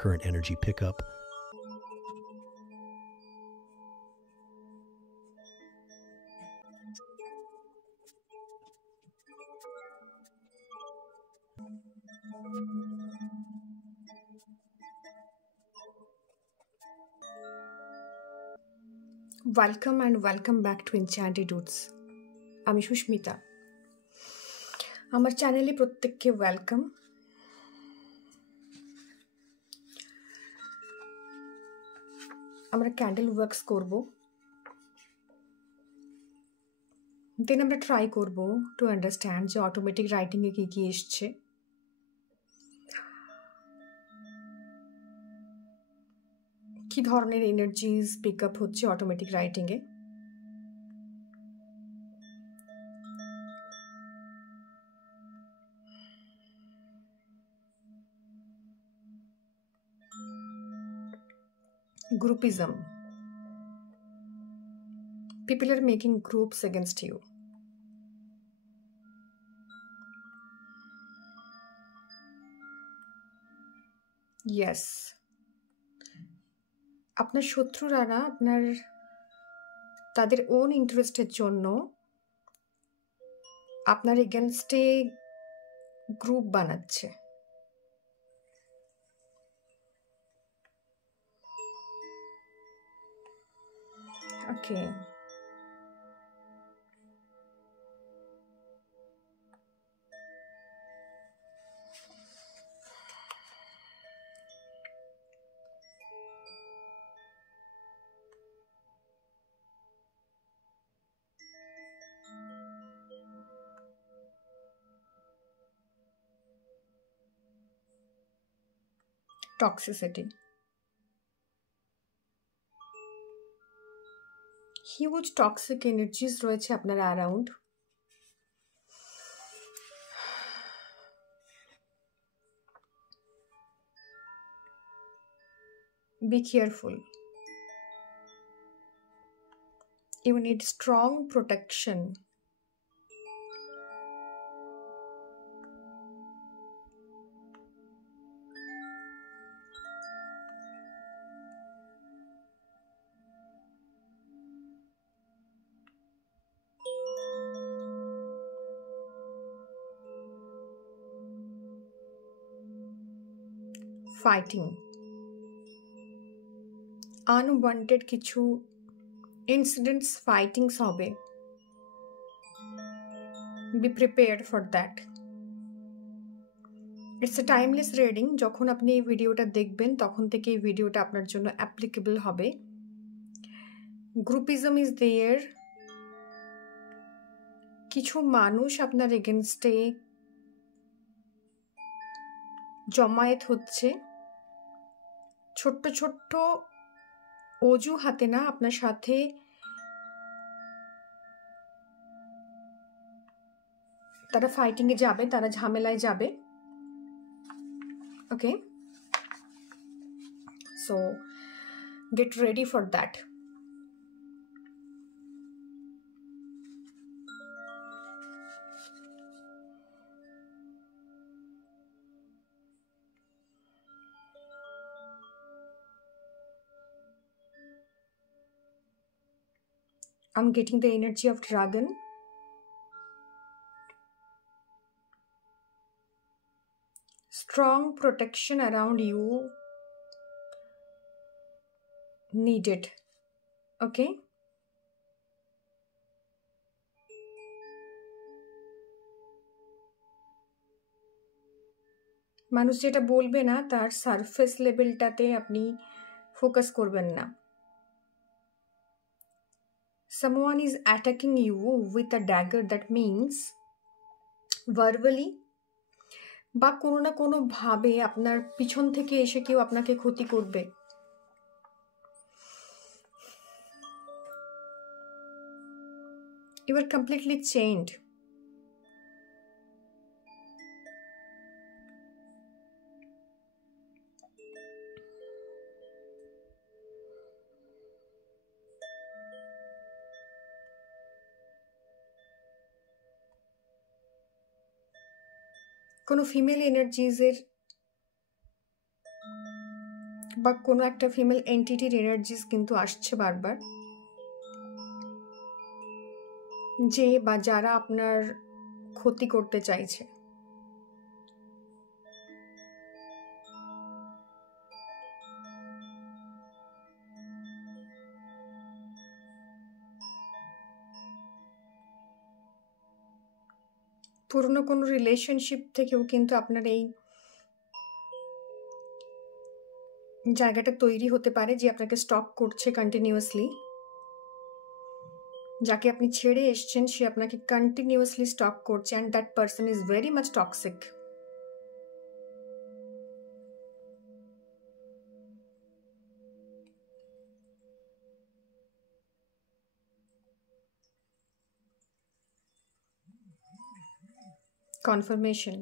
current energy pickup. Welcome and welcome back to Enchanted Roots. আমি সুস্মিতা। আমার চ্যানেলে প্রত্যেককে ওয়েলকাম। আমরা ক্যান্ডেল ওয়ার্কস করব, দেন আমরা ট্রাই করব টু আন্ডারস্ট্যান্ড যে অটোমেটিক রাইটিংয়ে কী কী এসছে। কী ধরনের এনার্জিজ পিক আপ হচ্ছে অটোমেটিক রাইটিংয়ে। Groupism. People are making groups against you. Yes. আপনার শত্রুরা না আপনার তাদের ওন ইন্টারেস্টের জন্য আপনার এগেনস্টে গ্রুপ বানাচ্ছে। ওকে, toxicity. হিউজ টক্সিক এনার্জিস রয়েছে আপনার around. Be careful. You need strong protection. Fighting. Unwanted কিছু incidents, fightings হবে। Be prepared for that. It's a timeless reading. যখন আপনি এই ভিডিওটা দেখবেন তখন থেকে এই ভিডিওটা আপনার জন্য অ্যাপ্লিকেবল হবে। Groupism is there. কিছু মানুষ আপনার এগেনস্টে জমায়েত হচ্ছে, ছোট্ট ছোট্ট অজুহাতে না আপনার সাথে তারা ফাইটিংয়ে যাবে, তারা ঝামেলায় যাবে। Okay, so get ready for that. I'm getting the energy of dragon. Strong protection around you needed. Okay? মানুষ যেটা বলবে না তার সারফেস লেভেলটাতে আপনি ফোকাস করবেন না। Someone is attacking you with a dagger. That means verbally বা কোনো না কোনো ভাবে আপনার পিছন থেকে এসে কেউ আপনাকে ক্ষতি করবে। You are completely chained. কোনো ফিমেল এনার্জিজের বা কোনো একটা ফিমেল এন্টিটির এনার্জিস কিন্তু আসছে বারবার, যে বা যারা আপনার ক্ষতি করতে চাইছে। পুরনো কোনো রিলেশনশিপ থেকেও কিন্তু আপনার এই জায়গাটা তৈরি হতে পারে, যে আপনাকে স্টক করছে কন্টিনিউয়াসলি। যাকে আপনি ছেড়ে এসছেন সে আপনাকে কন্টিনিউয়াসলি স্টক করছে, and that person is very much toxic. Confirmation.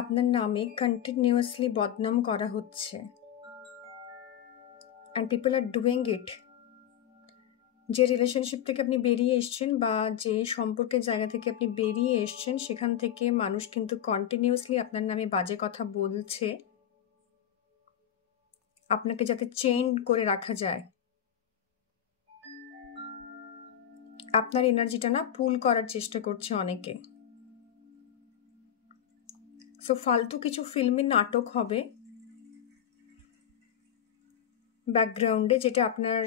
আপনার নামে কন্টিনিউয়াসলি বদনাম করা হচ্ছে, and people are doing it. যে রিলেশনশিপ থেকে আপনি বেরিয়ে এসছেন বা যে সম্পর্কের জায়গা থেকে আপনি বেরিয়ে এসছেন, সেখান থেকে মানুষ কিন্তু কন্টিনিউয়াসলি আপনার নামে বাজে কথা বলছে, আপনাকে যাতে চেইন করে রাখা যায়। আপনার এনার্জিটা না পুল করার চেষ্টা করছে অনেকে। সো ফালতু কিছু ফিল্মি নাটক হবে ব্যাকগ্রাউন্ডে, যেটা আপনার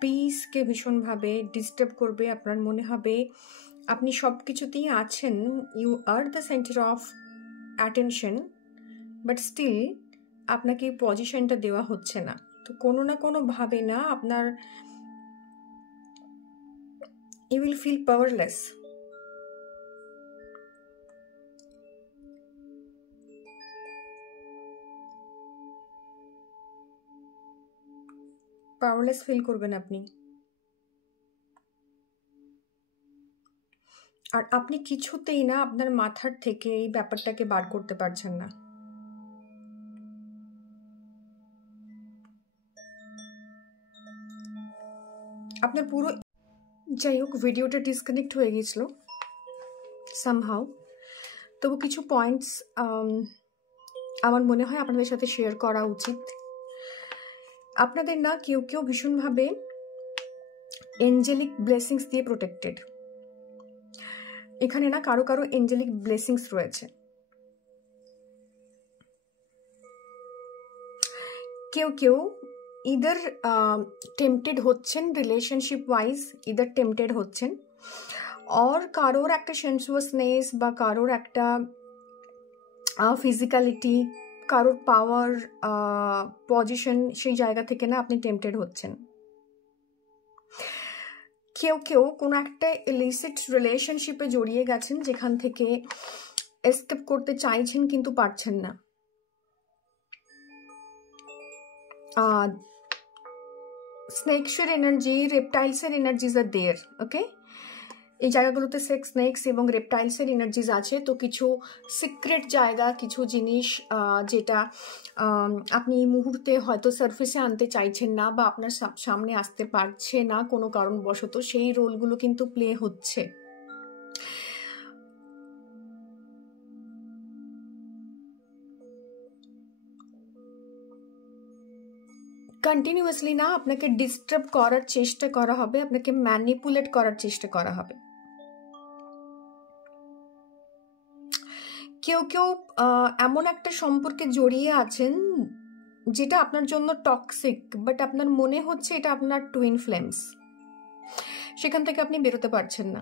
পিসকে ভীষণভাবে ডিস্টার্ব করবে। আপনার মনে হবে আপনি সব কিছুতেই আছেন, you are the centre of attention, but still আপনাকে এই পজিশনটা দেওয়া হচ্ছে না। তো কোনো না কোনোভাবে না আপনার you will feel powerless. Powerless feel করবেন আপনি, আর আপনি কিছুতেই না আপনার মাথার থেকে এই ব্যাপারটাকে বার করতে পারছেন না। আপনার পুরো, যাই হোক, ভিডিওটা ডিসকানেক্ট হয়ে গেছিল সামহাউ। তবু কিছু পয়েন্টস আমার মনে হয় আপনাদের সাথে শেয়ার করা উচিত। আপনাদের না কেউ কেউ ভীষণভাবে এঞ্জেলিক ব্লেসিংস দিয়ে প্রোটেক্টেড। এখানে না কারো কারো এঞ্জেলিক ব্লেসিংস রয়েছে। কেউ কেউ ইদার টেম্পটেড হচ্ছেন রিলেশনশিপ ওয়াইজ, ইদার টেম্পটেড হচ্ছেন, আর কারোর একটা সেন্সুয়াসনেস বা কারোর একটা ফিজিক্যালিটি, কারোর পাওয়ার পজিশন, সেই জায়গা থেকে না আপনি টেম্পটেড হচ্ছেন। কেউ কেউ কোনো একটা ইলিসিট রিলেশনশিপে জড়িয়ে গেছেন, যেখান থেকে এস্কেপ করতে চাইছেন কিন্তু পারছেন না। স্নেকসের এনার্জি, রেপটাইলসের এনার্জিজ আর দেয়ার, ওকে? এই জায়গাগুলোতে স্নেকস এবং রেপটাইলসের এনার্জিজ আছে। তো কিছু সিক্রেট জায়গা, কিছু জিনিস যেটা আপনি এই মুহূর্তে হয়তো সারফেসে আনতে চাইছেন না বা আপনার সামনে আসতে পারছে না কোনো কারণবশত, সেই রোলগুলো কিন্তু প্লে হচ্ছে। কন্টিনিউয়াসলি না আপনাকে ডিস্টার্ব করার চেষ্টা করা হবে, আপনাকে ম্যানিপুলেট করার চেষ্টা করা হবে। কেউ কেউ এমন একটা সম্পর্কে জড়িয়ে আছেন যেটা আপনার জন্য টক্সিক, বাট আপনার মনে হচ্ছে এটা আপনার টুইন ফ্লেমস, সেখান থেকে আপনি বেরোতে পারছেন না।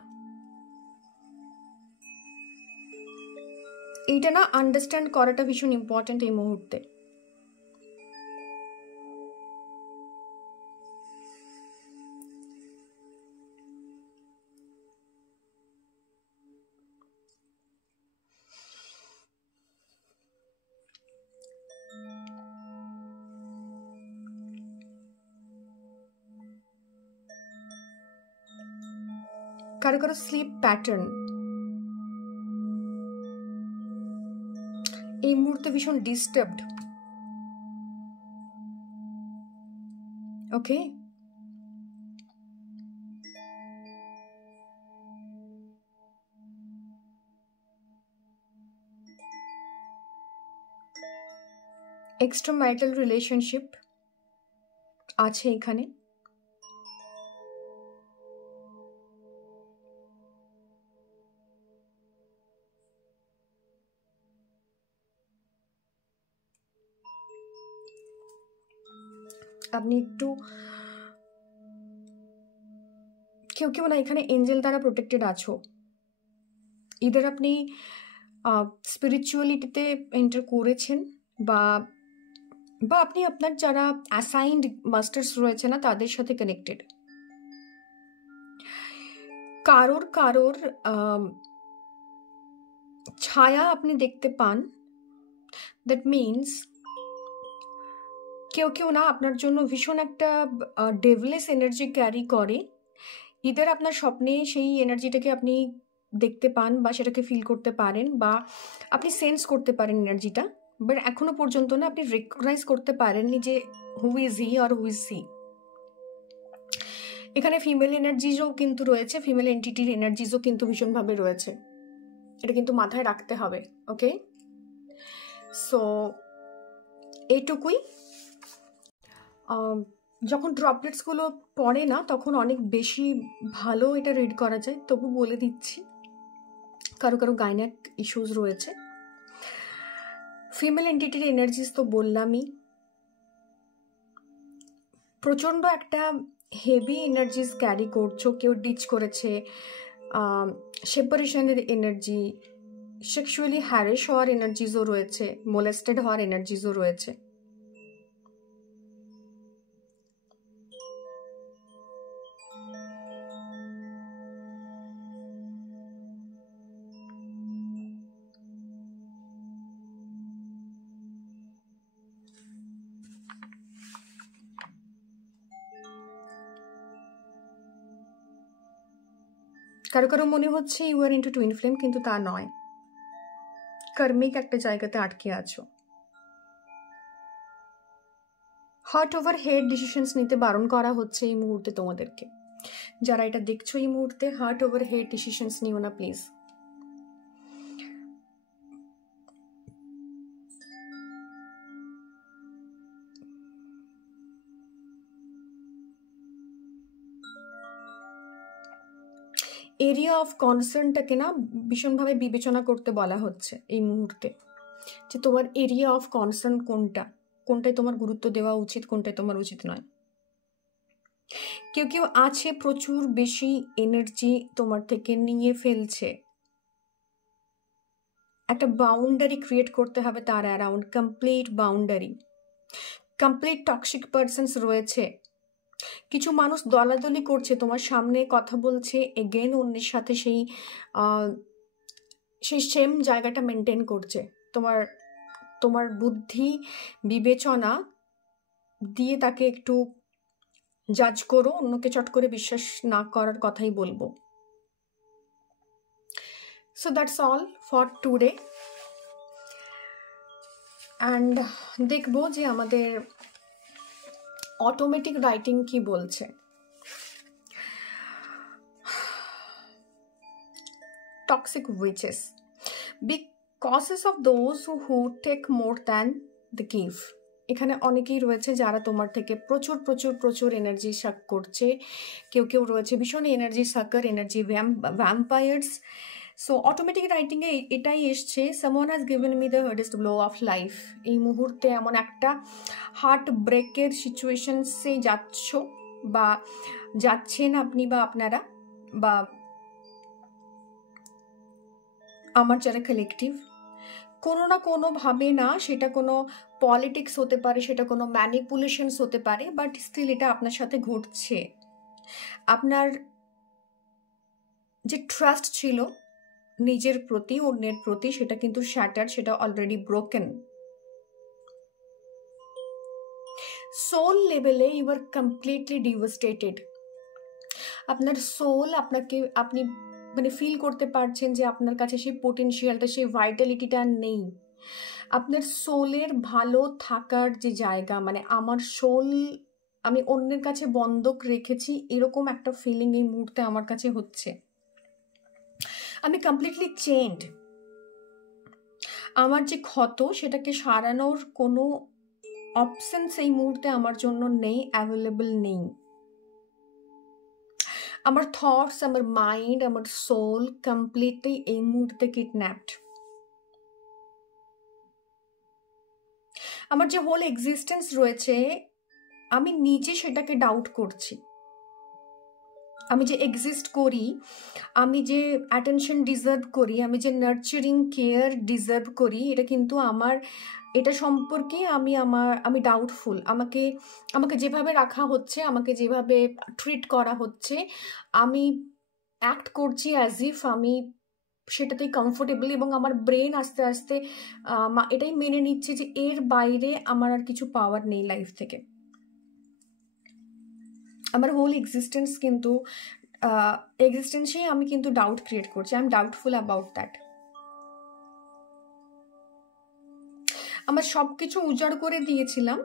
এইটা না আন্ডারস্ট্যান্ড করাটা ভীষণ ইম্পর্ট্যান্ট এই মুহূর্তে। কারো কারো স্লিপ প্যাটার্ন এই মুহূর্তে ভীষণ ডিস্টার্বড। ওকে, এক্সট্রা ম্যারিটাল রিলেশনশিপ আছে এখানে। আপনি একটু কেউ কেউ না এখানে এঞ্জেল দ্বারা প্রোটেক্টেড আছো। ইদার আপনি স্পিরিচুয়ালিটিতে এন্টার করেছেন বা বা আপনি আপনার যারা অ্যাসাইন্ড মাস্টার্স রয়েছে না তাদের সাথে কানেক্টেড। কারোর কারোর ছায়া আপনি দেখতে পান। দ্যাট মিনস কেউ কেউ না আপনার জন্য ভীষণ একটা ডেভলেস এনার্জি ক্যারি করে। ইদার আপনার স্বপ্নে সেই এনার্জিটাকে আপনি দেখতে পান বা সেটাকে ফিল করতে পারেন বা আপনি সেন্স করতে পারেন এনার্জিটা, বাট এখনো পর্যন্ত না আপনি রেকগনাইজ করতে পারেননি যে হু ইজ হি আর হু ইজ সি। এখানে ফিমেল এনার্জিজও কিন্তু রয়েছে, ফিমেল এন্টিটির এনার্জিজও কিন্তু ভীষণভাবে রয়েছে, এটা কিন্তু মাথায় রাখতে হবে। ওকে, সো এইটুকুই। যখন ড্রপলেটসগুলো পড়ে না তখন অনেক বেশি ভালো এটা রিড করা যায়, তবু বলে দিচ্ছি কারো কারো গাইনাক ইস্যুস রয়েছে। ফিমেল এন্টিটির এনার্জিস তো বললামই, প্রচণ্ড একটা হেভি এনার্জিস ক্যারি করছো। কেউ ডিচ করেছে, সেপারেশনের এনার্জি, সেক্সুয়ালি হ্যারেস হওয়ার এনার্জিসও রয়েছে, মোলেস্টেড হওয়ার এনার্জিসও রয়েছে। কারো কারো মনে হচ্ছে you are into twin flame, কিন্তু তা নয়, কার্মিক একটা জায়গাতে আটকে আছো। হার্ট ওভার হেড ডিসিশনস নিতে বারণ করা হচ্ছে এই মুহূর্তে তোমাদেরকে। যারা এটা দেখছো এই মুহূর্তে, হার্ট ওভার হেড ডিসিশনস নিও না প্লিজ। এরিয়া অফ কনসার্নটাকে না ভীষণভাবে বিবেচনা করতে বলা হচ্ছে এই মুহূর্তে, যে তোমার এরিয়া অফ কনসার্ন কোনটা, কোনটায় তোমার গুরুত্ব দেওয়া উচিত, কোনটায় তোমার উচিত নয়। কেউ কেউ আছে প্রচুর বেশি এনার্জি তোমার থেকে নিয়ে ফেলছে, একটা বাউন্ডারি ক্রিয়েট করতে হবে তার around, complete boundary. Complete toxic persons রয়েছে, কিছু মানুষ দলাদলি করছে, তোমার সামনে কথা বলছে, এগেন অন্যের সাথে সেই সেম জায়গাটা মেনটেন করছে। তোমার বুদ্ধি বিবেচনা দিয়ে তাকে একটু জাজ করো, অন্যকে চট করে বিশ্বাস না করার কথাই বলবো। So that's all for today, and দেখবো যে আমাদের অটোমেটিক রাইটিং কি বলছে। Toxic witches. Be cautious of those who take more than they give. এখানে অনেকেই রয়েছে যারা তোমার থেকে প্রচুর প্রচুর প্রচুর এনার্জি সাক করছে। কেউ কেউ রয়েছে ভীষণ energy sucker, energy vampires. So automatic রাইটিংয়ে এটাই এসছে, someone has given me the hardest blow of life. এই মুহূর্তে এমন একটা হার্ট ব্রেকের সিচুয়েশনসে যাচ্ছ বা যাচ্ছেন আপনি বা আপনারা, বা আমার যারা কালেকটিভ, কোনো না কোনোভাবে না, সেটা কোনো পলিটিক্স হতে পারে, সেটা কোনো ম্যানিপুলেশনস হতে পারে, বাট স্টিল এটা আপনার সাথে ঘটছে। আপনার যে ট্রাস্ট ছিল নিজের প্রতি, অন্যের প্রতি, সেটা কিন্তু শ্যাটার, সেটা অলরেডি ব্রোকেন। সোল লেভেলে ইউ আর কমপ্লিটলি ডিভাস্টেটেড। আপনার সোল আপনাকে, আপনি মানে ফিল করতে পারছেন যে আপনার কাছে সেই পোটেনশিয়ালটা, সেই ভাইটালিটিটা নেই। আপনার সোলের ভালো থাকার যে জায়গা, মানে আমার সোল আমি অন্যের কাছে বন্ধক রেখেছি, এরকম একটা ফিলিং এই মুহূর্তে আমার কাছে হচ্ছে। আমি কমপ্লিটলি চেঞ্জড। আমার যে ক্ষত সেটাকে সারানোর কোনো অপশনস এই মুহূর্তে আমার জন্য নেই, অ্যাভেলেবল নেই। আমার থটস, আমার মাইন্ড, আমার সোল কমপ্লিটলি এই মুহূর্তে কিডন্যাপড। আমার যে হোল এক্সিস্টেন্স রয়েছে আমি নিজে সেটাকে ডাউট করছি। আমি যে এক্সিস্ট করি, আমি যে অ্যাটেনশন ডিজার্ভ করি, আমি যে নার্চারিং কেয়ার ডিজার্ভ করি, এটা কিন্তু আমার, এটা সম্পর্কে আমি ডাউটফুল। আমাকে যেভাবে রাখা হচ্ছে, আমাকে যেভাবে ট্রিট করা হচ্ছে, আমি অ্যাক্ট করছি অ্যাজ ইফ আমি সেটাতেই কমফোর্টেবল, এবং আমার ব্রেন আস্তে আস্তে এটাই মেনে নিচ্ছে যে এর বাইরে আমার আর কিছু পাওয়ার নেই লাইফ থেকে। আমার হোল এক্সিস্টেন্স কিন্তু এক্সিস্টেন্সেই আমি কিন্তু ডাউট ক্রিয়েট করছি। I am doubtful about that. আমার সব কিছু উজাড় করে দিয়েছিলাম,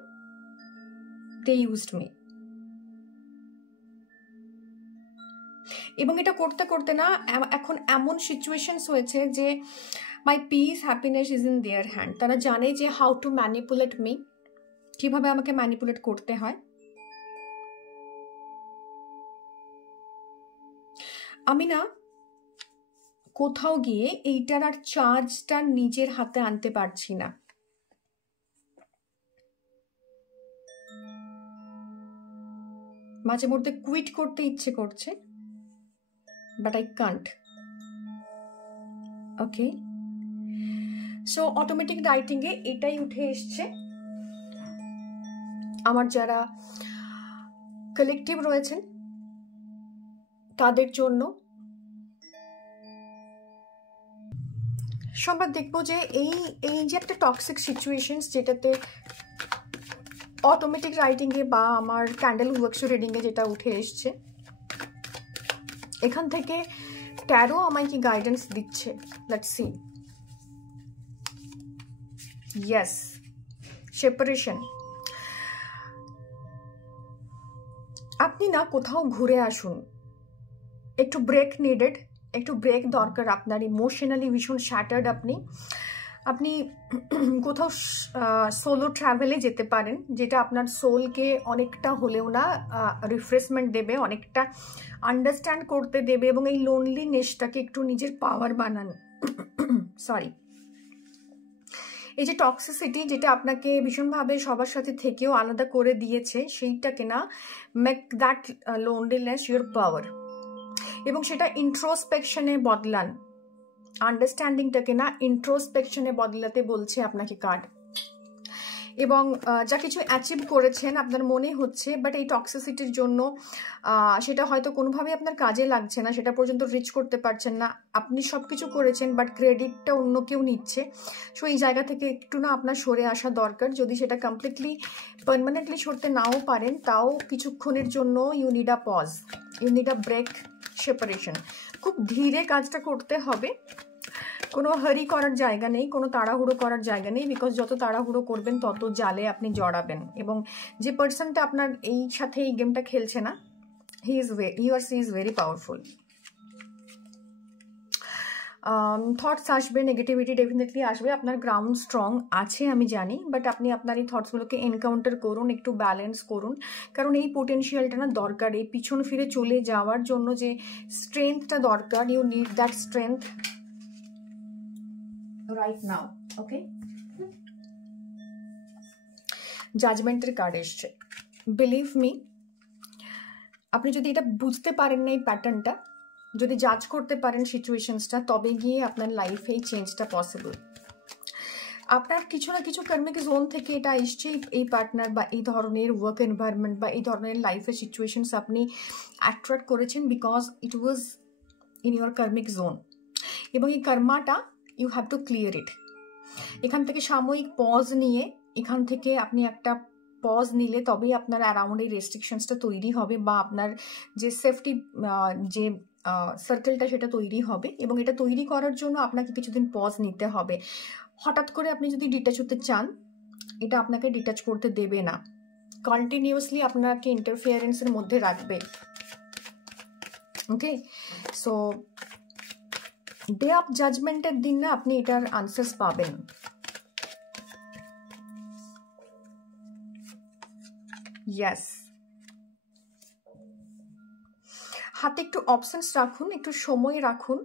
দে ইউজড মি। এবং এটা করতে করতে না এখন এমন সিচুয়েশনস হয়েছে যে মাই piece, happiness is in their hand. তারা জানে যে হাউ টু ম্যানিপুলেট মি, কিভাবে আমাকে ম্যানিপুলেট করতে হয়। আমি না কোথাও গিয়ে এইটার আর চার্জটা নিজের হাতে আনতে পারছি না। মাঝে মধ্যে কুইট করতে ইচ্ছে করছে, but I can't. Okay, so automatic রাইটিংয়ে এটাই উঠে এসছে। আমার যারা কালেকটিভ রয়েছেন তাদের জন্য আমরা দেখবো যে এই যে একটা টক্সিক সিচুয়েশনস, যেটাতে অটোমেটিক রাইটিংয়ে বা আমার ক্যান্ডেল ওয়ার্কশপ রিডিংয়ে যেটা উঠে এসছে, এখান থেকে ট্যারো আমায় কি গাইডেন্স দিচ্ছে, লেটস সি। Yes, separation. আপনি না কোথাও ঘুরে আসুন, একটু ব্রেক নিডেড, একটু ব্রেক দরকার আপনার। ইমোশনালি ভীষণ শ্যাটার্ড আপনি কোথাও সোলো ট্রাভেলে যেতে পারেন, যেটা আপনার সোলকে অনেকটা হলেও না রিফ্রেশমেন্ট দেবে, অনেকটা আন্ডারস্ট্যান্ড করতে দেবে, এবং এই লোনলিনেসটাকে একটু নিজের পাওয়ার বানান। সরি, এই যে টক্সিসিটি যেটা আপনাকে ভীষণভাবে সবার সাথে থেকেও আলাদা করে দিয়েছে, সেইটাকে না মেক দ্যাট লোনলিনেস ইউর পাওয়ার, এবং সেটা ইন্ট্রোস্পেকশনে বদলান। আন্ডারস্ট্যান্ডিংটাকে না ইন্ট্রোস্পেকশনে বদলাতে বলছে আপনাকে কার্ড। এবং যা কিছু অ্যাচিভ করেছেন আপনার মনে হচ্ছে, বাট এই টক্সিসিটির জন্য সেটা হয়তো কোনোভাবেই আপনার কাজে লাগছে না, সেটা পর্যন্ত রিচ করতে পারছেন না। আপনি সব কিছু করেছেন, বাট ক্রেডিটটা অন্য কেউ নিচ্ছে। সো এই জায়গা থেকে একটু না আপনার সরে আসা দরকার। যদি সেটা কমপ্লিটলি পারমানেন্টলি সরতে নাও পারেন, তাও কিছুক্ষণের জন্য you need a pause, you need a break, separation. খুব ধীরে কাজটা করতে হবে, কোনো হারি করার জায়গা নেই, কোনো তাড়াহুড়ো করার জায়গা নেই, বিকজ যত তাড়াহুড়ো করবেন তত জালে আপনি জড়াবেন। এবং যে পার্সনটা আপনার এই সাথে এই গেমটা খেলছে না, he or she is very powerful. Thoughts আসবে, নেগেটিভিটি ডেফিনেটলি আসবে। আপনার গ্রাউন্ড স্ট্রং আছে আমি জানি, বাট আপনি আপনার এই থটসগুলোকে এনকাউন্টার করুন, একটু ব্যালেন্স করুন, কারণ এই পোটেনশিয়ালটা না দরকার। এই পিছন ফিরে চলে যাওয়ার জন্য যে স্ট্রেংথটা দরকার, you need that strength right now. Okay, জাজমেন্টের কার্ড এসছে। বিলিভ মি, আপনি যদি এটা বুঝতে পারেন না, এই প্যাটার্নটা যদি জাজ করতে পারেন সিচুয়েশনসটা, তবে গিয়ে আপনার লাইফে এই চেঞ্জটা পসিবল। আপনার কিছু না কিছু কর্মিক জোন থেকে এটা এসছে, এই পার্টনার বা এই ধরনের ওয়ার্ক এনভায়রনমেন্ট বা এই ধরনের লাইফের সিচুয়েশনস আপনি অ্যাট্রাক্ট করেছেন, because it was in your karmic zone. এবং এই কর্মাটা you have to clear it. এখান থেকে সাময়িক পজ নিয়ে এখান থেকে আপনি একটা পজ নিলে তবেই আপনার অ্যারাউন্ড এই রেস্ট্রিকশনসটা তৈরি হবে, বা আপনার যে সেফটি যে সার্কেলটা সেটা তৈরি হবে। এবং এটা তৈরি করার জন্য আপনাকে কিছুদিন পজ নিতে হবে। হঠাৎ করে আপনি যদি ডিটাচ হতে চান, এটা আপনাকে ডিটাচ করতে দেবে না, কন্টিনিউয়াসলি আপনাকে ইন্টারফিয়ারেন্সের মধ্যে রাখবে। ওকে, সো ডে অফ জাজমেন্টের দিন না আপনি এটার আনসার্স পাবেন। ইয়েস, হাতে একটু অপশনস রাখুন, একটু সময় রাখুন।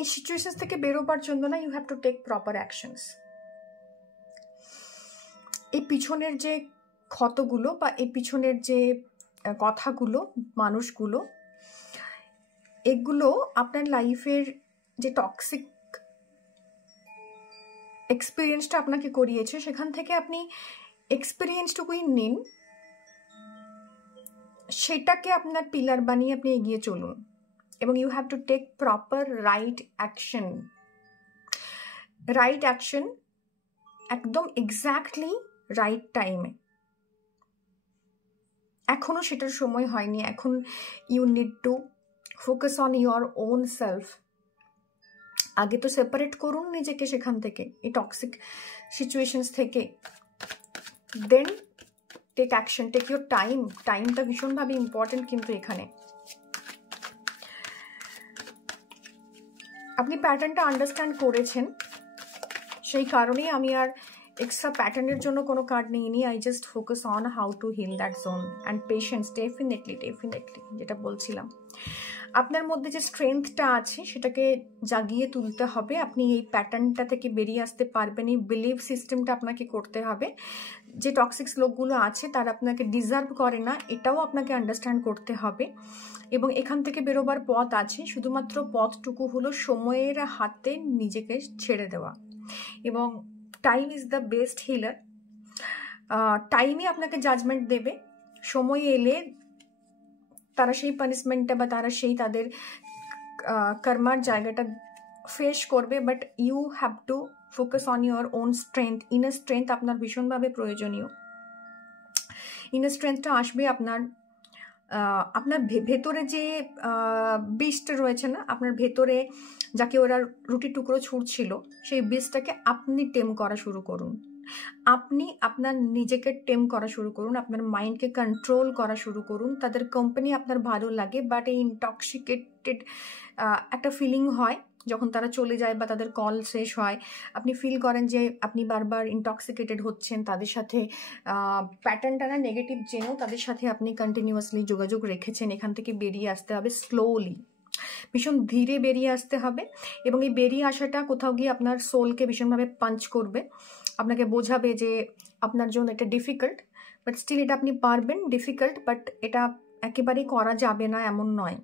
এই সিচুয়েশন থেকে বেরোবার জন্য না you have to take proper actions. এই পিছনের যে ক্ষতগুলো বা এই পিছনের যে কথাগুলো, মানুষগুলো, এগুলো আপনার লাইফের যে টক্সিক এক্সপিরিয়েন্সটা আপনাকে করিয়েছে, সেখান থেকে আপনি এক্সপিরিয়েন্সটুকুই নিন, সেটাকে আপনার পিলার বানিয়ে আপনি এগিয়ে চলুন। এবং you have to take proper right action. Right action একদম এক্স্যাক্টলি রাইট টাইমে। এখনও সেটার সময় হয়নি। এখন you need to focus on your own self. আগে তো সেপারেট করুন নিজেকে সেখান থেকে, এই টক্সিক সিচুয়েশনস থেকে, then take action, take your time. টাইমটা ভীষণভাবে ইম্পর্টেন্ট কিন্তু এখানে। আপনি প্যাটার্নটা আন্ডারস্ট্যান্ড করেছেন, সেই কারণেই আমি আর এক্সট্রা প্যাটার্নের জন্য কোনো কার্ড নিইনি। I just focus on how to heal that zone and patience. Definitely যেটা বলছিলাম, আপনার মধ্যে যে স্ট্রেংথটা আছে সেটাকে জাগিয়ে তুলতে হবে। আপনি এই প্যাটার্নটা থেকে বেরিয়ে আসতে পারবেন। এই বিলিভ সিস্টেমটা আপনাকে করতে হবে। যে টক্সিক লোকগুলো আছে তারা আপনাকে ডিজার্ভ করে না, এটাও আপনাকে আন্ডারস্ট্যান্ড করতে হবে। এবং এখান থেকে বেরোবার পথ আছে, শুধুমাত্র পথটুকু হলো সময়ের হাতে নিজেকে ছেড়ে দেওয়া। এবং time is the best healer. টাইমই আপনাকে জাজমেন্ট দেবে। সময় এলে তারা সেই পানিশমেন্টটা বা তারা সেই তাদের কর্মার জায়গাটা ফেস করবে। But you have to focus on your own strength. Inner strength আপনার ভীষণভাবে প্রয়োজনীয়। ইনার স্ট্রেংথটা আসবে আপনার ভেতরে যে বিস্ট রয়েছে না, আপনার ভেতরে যাকে ওরা রুটি টুকরো ছুঁড়ছিল, সেই বিস্টটাকে আপনি টেম করা শুরু করুন। আপনি আপনার নিজেকে টেম করা শুরু করুন, আপনার মাইন্ডকে কন্ট্রোল করা শুরু করুন। তাদের কোম্পানি আপনার ভালো লাগে, বাট এই ইনটক্সিকেটেড একটা ফিলিং হয় যখন তারা চলে যায় বা তাদের কল শেষ হয়। আপনি ফিল করেন যে আপনি বারবার ইনটক্সিকেটেড হচ্ছেন তাদের সাথে। প্যাটার্নটা না নেগেটিভ জেনেও তাদের সাথে আপনি কন্টিনিউয়াসলি যোগাযোগ রেখেছেন। এখান থেকে বেরিয়ে আসতে হবে স্লোলি, ভীষণ ধীরে বেরিয়ে আসতে হবে। এবং এই বেরিয়ে আসাটা কোথাও গিয়ে আপনার সোলকে ভীষণভাবে পাঞ্চ করবে, আপনাকে বোঝাবে যে আপনার জন্য এটা ডিফিকাল্ট, বাট স্টিল এটা আপনি পারবেন। ডিফিকাল্ট, বাট এটা একেবারেই করা যাবে না এমন নয়।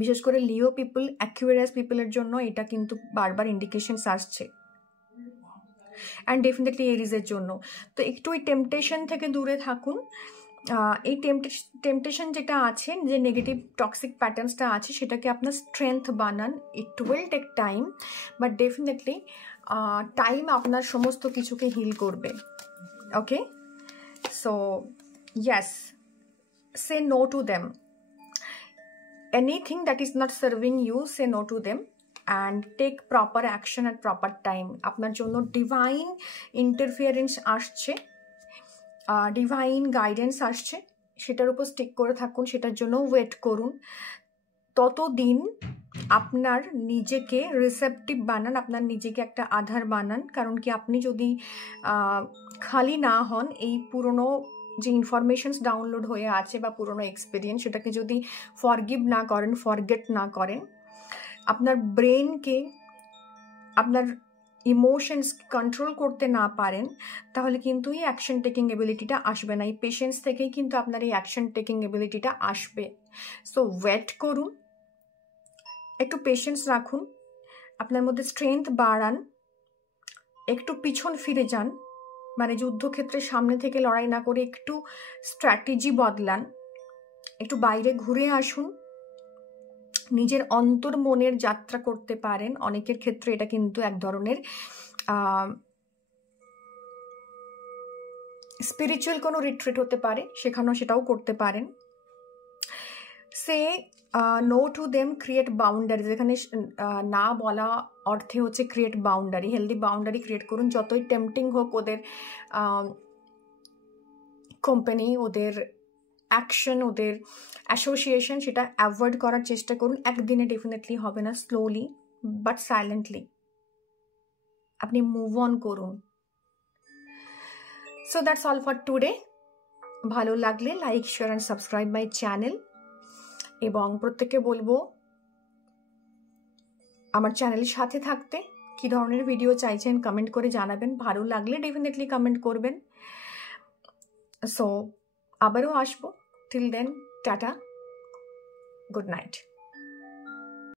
বিশেষ করে লিও পিপল, অ্যাকুয়ারিয়াস পিপলের জন্য এটা কিন্তু বারবার ইন্ডিকেশনস আসছে, অ্যান্ড ডেফিনেটলি এরিজের জন্য। তো একটু ওই টেম্পটেশন থেকে দূরে থাকুন। এই টেম্পটেশন যেটা আছে, যে নেগেটিভ টক্সিক প্যাটার্নসটা আছে, সেটাকে আপনার স্ট্রেংথ বানান। It will take time, but definitely time আপনার সমস্ত কিছুকে হিল করবে। Okay, so yes, say no to them. Anything that is not serving you, say no to them and take proper action at proper time. আপনার জন্য divine interference আসছে, divine guidance আসছে, সেটার উপর স্টিক করে থাকুন, সেটার জন্য ওয়েট করুন। ততদিন আপনার নিজেকে রিসেপটিভ বানান, আপনার নিজেকে একটা আধার বানান। কারণ কি, আপনি যদি খালি না হন, এই পুরনো যে ইনফরমেশনস ডাউনলোড হয়ে আছে বা পুরনো এক্সপিরিয়েন্স, সেটাকে যদি ফরগিভ না করেন, ফরগেট না করেন, আপনার ব্রেনকে, আপনার ইমোশনস কন্ট্রোল করতে না পারেন, তাহলে কিন্তু এই অ্যাকশন টেকিং এবিলিটিটা আসবে না। এই পেশেন্স থেকেই কিন্তু আপনার এই অ্যাকশন টেকিং এবিলিটিটা আসবে। সো ওয়েট করুন, একটু পেশেন্স রাখুন, আপনার মধ্যে স্ট্রেংথ বাড়ান, একটু পিছন ফিরে যান, মানে যুদ্ধক্ষেত্রের সামনে থেকে লড়াই না করে একটু স্ট্র্যাটেজি বদলান, একটু বাইরে ঘুরে আসুন, নিজের অন্তর মনের যাত্রা করতে পারেন। অনেকের ক্ষেত্রে এটা কিন্তু এক ধরনের স্পিরিচুয়াল কোনো রিট্রিট হতে পারে, সেটাও করতে পারেন। Say no to them, create boundary. যেখানে না বলা অর্থে হচ্ছে create boundary, healthy boundary create করুন। যতই টেম্পটিং হোক ওদের কোম্পানি, ওদের অ্যাকশন, ওদের অ্যাসোসিয়েশন, সেটা অ্যাভয়েড করার চেষ্টা করুন। একদিনে ডেফিনেটলি হবে না, স্লোলি বাট সাইলেন্টলি আপনি মুভ অন করুন। So that's all for today. ভালো লাগলে like, share and subscribe my channel. এবং প্রত্যেককে বলবো আমার চ্যানেলের সাথে থাকতে। কি ধরনের ভিডিও চাইছেন কমেন্ট করে জানাবেন। ভালো লাগলে ডেফিনেটলি কমেন্ট করবেন। সো আবারও আসবো। Till then, tata, good night.